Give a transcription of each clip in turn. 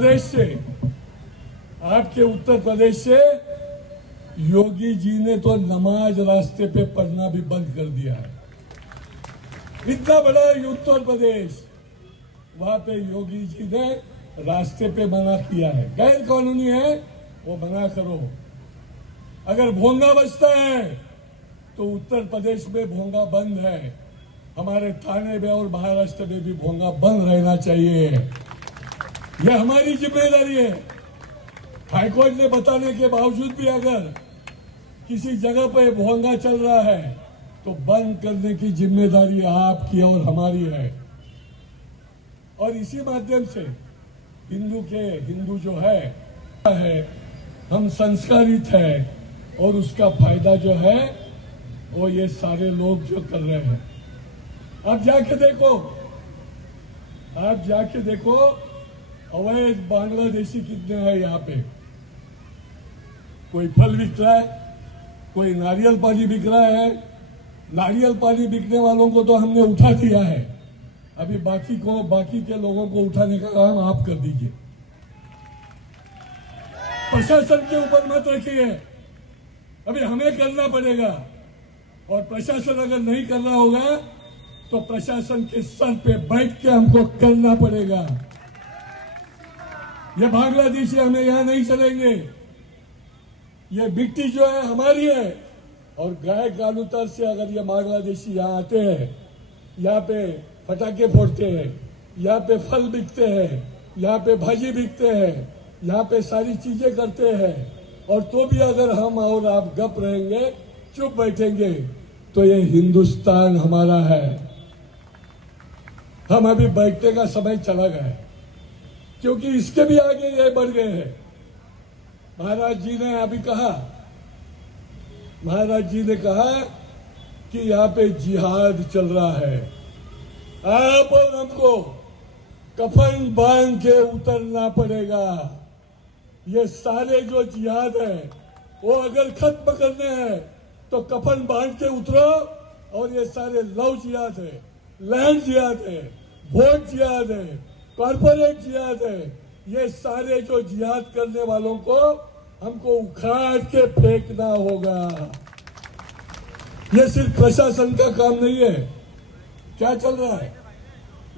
प्रदेश से, आपके उत्तर प्रदेश से योगी जी ने तो नमाज रास्ते पे पढ़ना भी बंद कर दिया है। इतना बड़ा उत्तर प्रदेश, वहां पे योगी जी ने रास्ते पे मना किया है। गैर कानूनी है वो मना करो। अगर भोंगा बजता है तो उत्तर प्रदेश में भोंगा बंद है, हमारे थाने में और महाराष्ट्र में भी भोंगा बंद रहना चाहिए। यह हमारी जिम्मेदारी है। हाईकोर्ट ने बताने के बावजूद भी अगर किसी जगह पर भोंगा चल रहा है तो बंद करने की जिम्मेदारी आपकी और हमारी है। और इसी माध्यम से हिंदू जो है हम संस्कारित है और उसका फायदा जो है वो ये सारे लोग जो कर रहे हैं। आप जाके देखो अवैध बांग्लादेशी कितने हैं यहाँ पे। कोई फल बिक रहा है, कोई नारियल पानी बिक रहा है। नारियल पानी बिकने वालों को तो हमने उठा दिया है, अभी बाकी के लोगों को उठाने का काम आप कर दीजिए। प्रशासन के ऊपर मत रखिए, अभी हमें करना पड़ेगा। और प्रशासन अगर नहीं कर रहा होगा तो प्रशासन के सर पे बैठ के हमको करना पड़ेगा। ये बांग्लादेशी हमें यहां नहीं चलेंगे। ये मिट्टी जो है हमारी है। और गाय गालूतर से अगर ये बांग्लादेशी यहां आते हैं, यहाँ पे पटाखे फोड़ते हैं, यहाँ पे फल बिकते हैं, यहाँ पे भाजी बिकते हैं, यहाँ पे सारी चीजें करते हैं, और तो भी अगर हम और आप गप रहेंगे, चुप बैठेंगे, तो ये हिंदुस्तान हमारा है। हम अभी बैठने का समय चला गया है, क्योंकि इसके भी आगे ये बढ़ गए हैं। महाराज जी ने कहा कि यहाँ पे जिहाद चल रहा है। आप और हमको कफन बांध के उतरना पड़ेगा। ये सारे जो जिहाद है वो अगर खत्म करने हैं तो कफन बांध के उतरो। और ये सारे लव जिहाद है, लैंड जिहाद है, वोट जिहाद है, कॉर्पोरेट जिहाद है, ये सारे जो जिहाद करने वालों को हमको उखाड़ के फेंकना होगा। ये सिर्फ प्रशासन का काम नहीं है। क्या चल रहा है?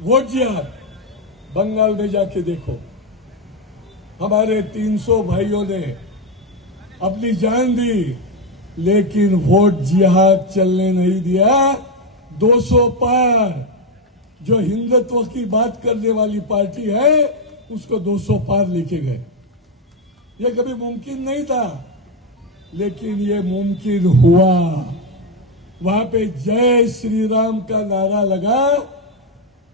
वोट जिहाद। बंगाल में जाके देखो, हमारे 300 भाइयों ने अपनी जान दी, लेकिन वोट जिहाद चलने नहीं दिया। 200 पार, जो हिंदुत्व की बात करने वाली पार्टी है, उसको 200 पार लेके गए। ये कभी मुमकिन नहीं था, लेकिन ये मुमकिन हुआ। वहां पे जय श्री राम का नारा लगा,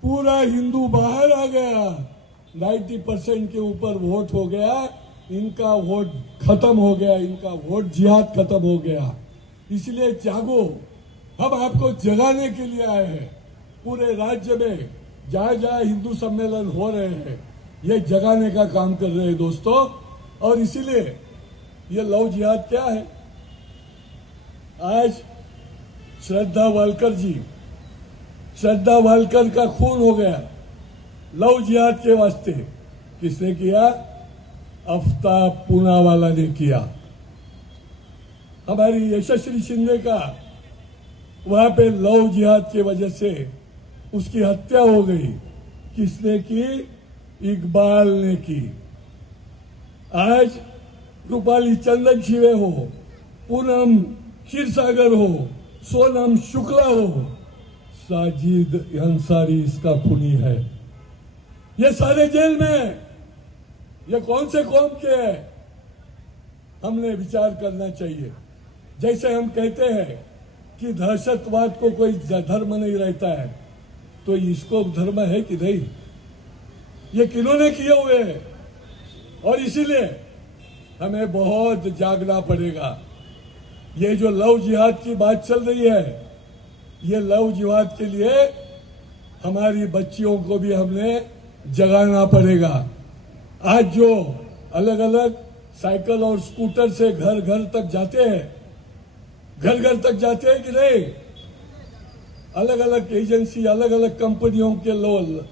पूरा हिंदू बाहर आ गया। 90% के ऊपर वोट हो गया। इनका वोट खत्म हो गया, इनका वोट जिहाद खत्म हो गया। इसलिए जागो, हम आपको जगाने के लिए आए हैं। पूरे राज्य में जहां जहां हिंदू सम्मेलन हो रहे हैं, ये जगाने का काम कर रहे हैं दोस्तों। और इसीलिए ये लव जिहाद क्या है? आज श्रद्धा वालकर का खून हो गया लव जिहाद के वास्ते। किसने किया? आफ्ताब पूनावाला ने किया। हमारी यशस्वी शिंदे का वहां पे लव जिहाद की वजह से उसकी हत्या हो गई। किसने की? इकबाल ने की। आज रूपाली चंदन शिवे हो, पूनम क्षीरसागर हो, सोनम शुक्ला हो, साजिद अंसारी इसका खूनी है। ये सारे जेल में है। ये कौन से कौम के हैं? हमने विचार करना चाहिए। जैसे हम कहते हैं कि दहशतवाद को कोई धर्म नहीं रहता है, तो इसको धर्म है कि नहीं? ये किन्होंने किए हुए हैं? और इसीलिए हमें बहुत जागना पड़ेगा। ये जो लव जिहाद की बात चल रही है, ये लव जिहाद के लिए हमारी बच्चियों को भी हमने जगाना पड़ेगा। आज जो अलग अलग साइकिल और स्कूटर से घर घर तक जाते हैं कि नहीं? अलग अलग एजेंसी, अलग अलग कंपनियों के लोग